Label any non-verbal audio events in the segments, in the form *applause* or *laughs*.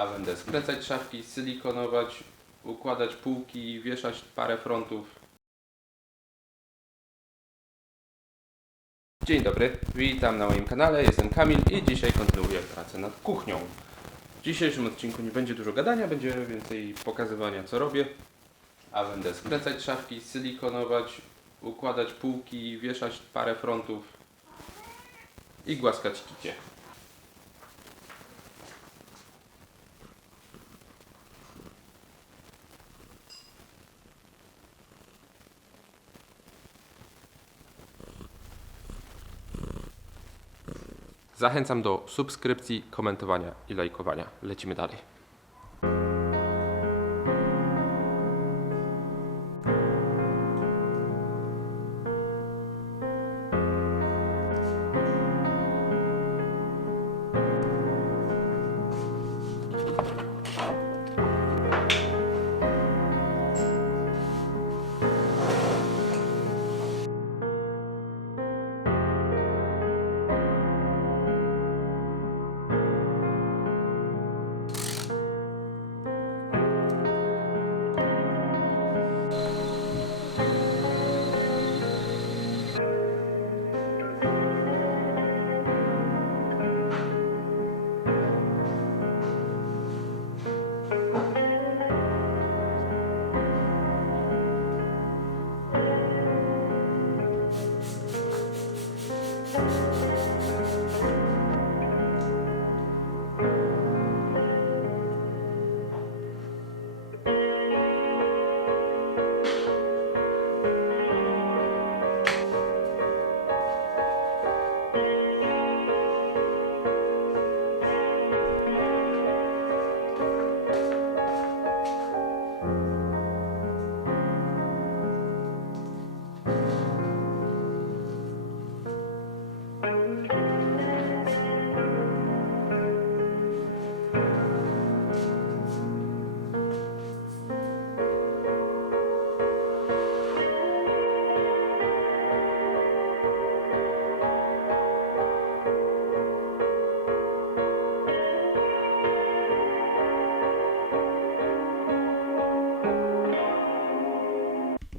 A będę skręcać szafki, silikonować, układać półki, wieszać parę frontów. Dzień dobry, witam na moim kanale, jestem Kamil i dzisiaj kontynuuję pracę nad kuchnią. W dzisiejszym odcinku nie będzie dużo gadania, będzie więcej pokazywania co robię. A będę skręcać szafki, silikonować, układać półki, wieszać parę frontów i głaskać kicie. Zachęcam do subskrypcji, komentowania i lajkowania. Lecimy dalej.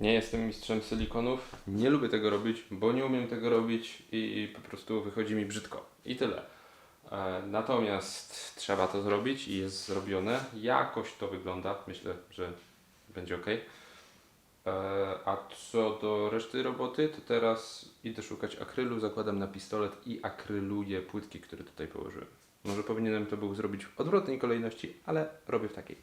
Nie jestem mistrzem silikonów, nie lubię tego robić, bo nie umiem tego robić i po prostu wychodzi mi brzydko. I tyle. E, Natomiast trzeba to zrobić i jest zrobione. Jakoś to wygląda. Myślę, że będzie ok. A co do reszty roboty, to teraz idę szukać akrylu, zakładam na pistolet i akryluję płytki, które tutaj położyłem. Może powinienem to był zrobić w odwrotnej kolejności, ale robię w takiej.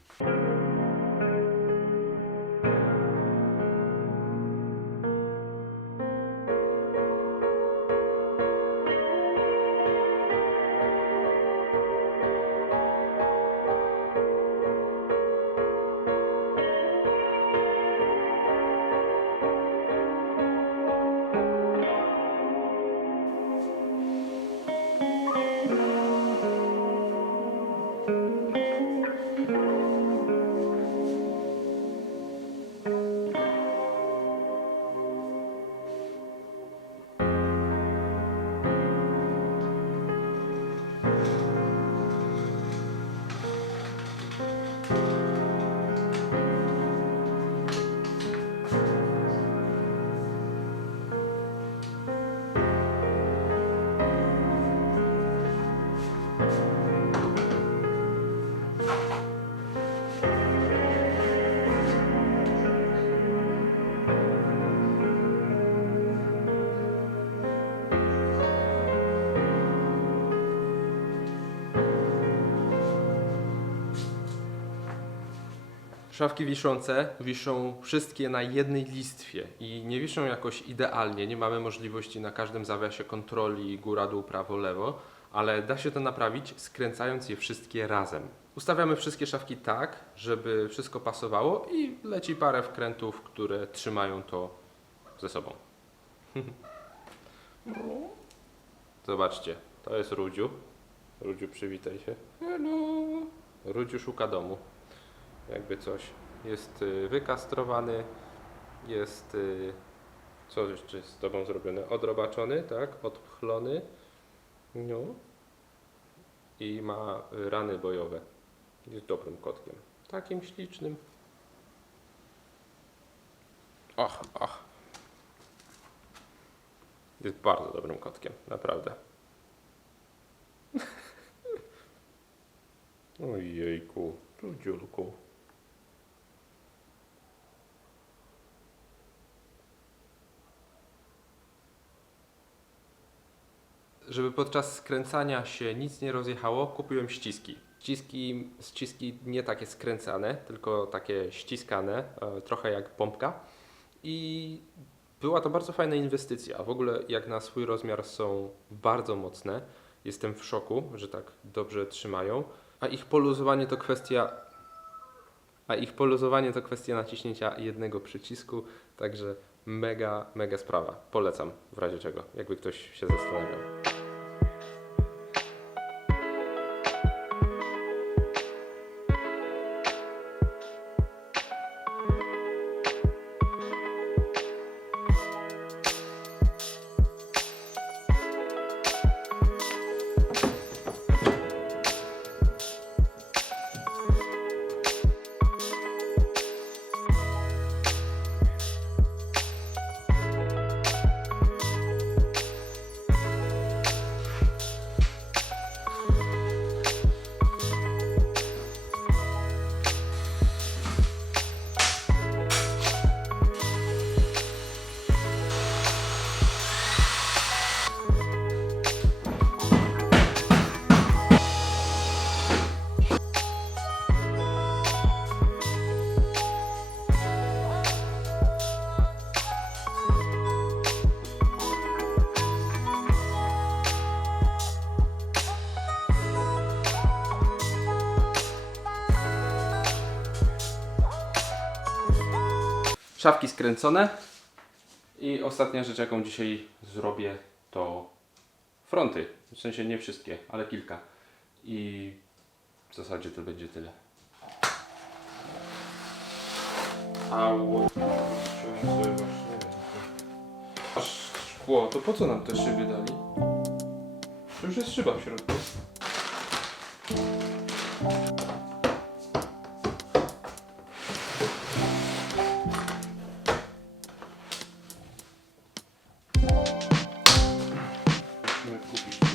Szafki wiszące wiszą wszystkie na jednej listwie i nie wiszą jakoś idealnie. Nie mamy możliwości na każdym zawiasie kontroli góra, dół, prawo, lewo, ale da się to naprawić skręcając je wszystkie razem. Ustawiamy wszystkie szafki tak, żeby wszystko pasowało i leci parę wkrętów, które trzymają to ze sobą. *laughs* Zobaczcie, to jest Rudziu. Rudziu, przywitaj się. Hello. Rudziu szuka domu jakby coś. Jest y, wykastrowany, jest y, co jeszcze z tobą zrobione? Odrobaczony, tak? Odpchlony. No. I ma y, rany bojowe. Jest dobrym kotkiem. Takim ślicznym. Och, och. Jest bardzo dobrym kotkiem, naprawdę. *laughs* Ojejku, ludziulku. Żeby podczas skręcania się nic nie rozjechało, kupiłem ściski. Ściski, ściski nie takie skręcane, tylko takie ściskane, e, trochę jak pompka. I była to bardzo fajna inwestycja. W ogóle jak na swój rozmiar są bardzo mocne. Jestem w szoku, że tak dobrze trzymają. A ich poluzowanie to kwestia a ich poluzowanie to kwestia naciśnięcia jednego przycisku, także mega, mega sprawa. Polecam w razie czego, jakby ktoś się zastanawiał. Szafki skręcone. I ostatnia rzecz, jaką dzisiaj zrobię, to fronty. W sensie nie wszystkie, ale kilka. I w zasadzie to będzie tyle. A Aż szkło, to po co nam te szyby dali? To już jest szyba w środku. меткубічна.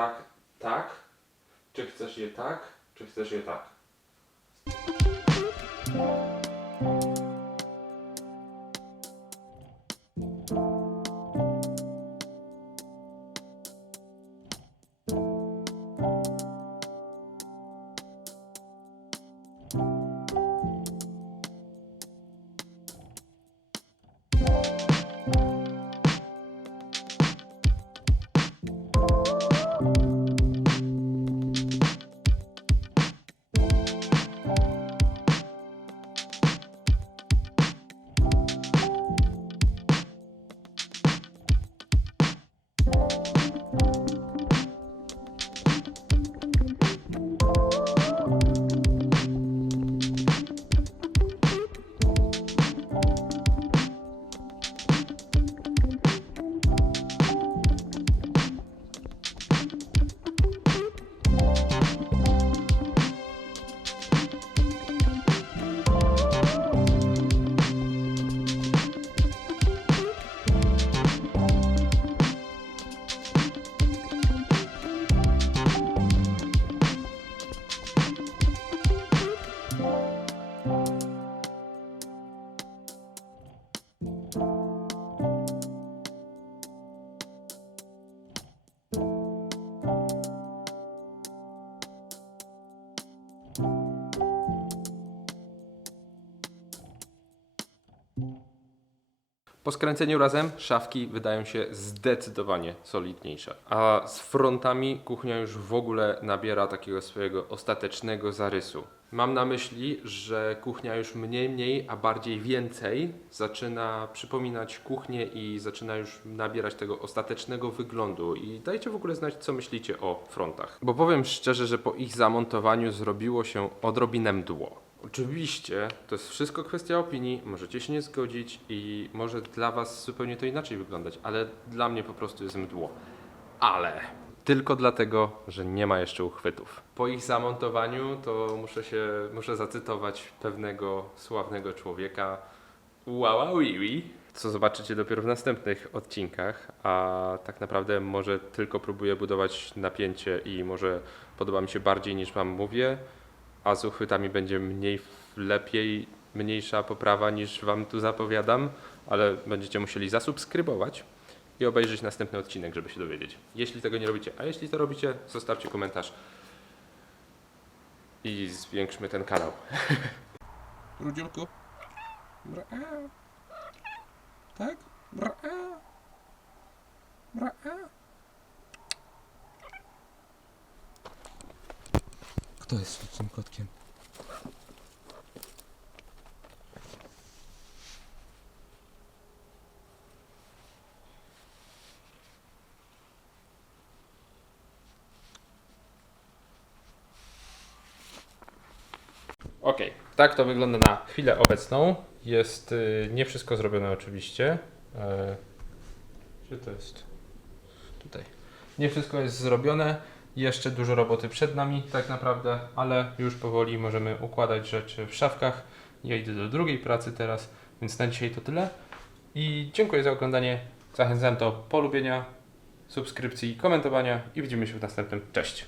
Tak, tak. Czy chcesz je tak, czy chcesz je tak? Po skręceniu razem szafki wydają się zdecydowanie solidniejsze, a z frontami kuchnia już w ogóle nabiera takiego swojego ostatecznego zarysu. Mam na myśli, że kuchnia już mniej, mniej, a bardziej więcej zaczyna przypominać kuchnię i zaczyna już nabierać tego ostatecznego wyglądu. I dajcie w ogóle znać, co myślicie o frontach. Bo powiem szczerze, że po ich zamontowaniu zrobiło się odrobinę mdło. Oczywiście to jest wszystko kwestia opinii, możecie się nie zgodzić i może dla Was zupełnie to inaczej wyglądać, ale dla mnie po prostu jest mdło. Ale tylko dlatego, że nie ma jeszcze uchwytów. Po ich zamontowaniu to muszę się, muszę zacytować pewnego sławnego człowieka Wała Wiwi, co zobaczycie dopiero w następnych odcinkach, a tak naprawdę może tylko próbuję budować napięcie i może podoba mi się bardziej niż Wam mówię, a z uchwytami będzie mniej lepiej, mniejsza poprawa niż Wam tu zapowiadam, ale będziecie musieli zasubskrybować i obejrzeć następny odcinek, żeby się dowiedzieć. Jeśli tego nie robicie, a jeśli to robicie, zostawcie komentarz i zwiększmy ten kanał. *laughs* Rudziulku. Bra. Tak? Bra. Bra. Kto jest tym kotkiem? Ok, tak to wygląda na chwilę obecną. Jest y, nie wszystko zrobione oczywiście. E, gdzie to jest? Tutaj. Nie wszystko jest zrobione. Jeszcze dużo roboty przed nami tak naprawdę, ale już powoli możemy układać rzeczy w szafkach. Ja idę do drugiej pracy teraz, więc na dzisiaj to tyle. I dziękuję za oglądanie. Zachęcam do polubienia, subskrypcji, komentowania i widzimy się w następnym. Cześć!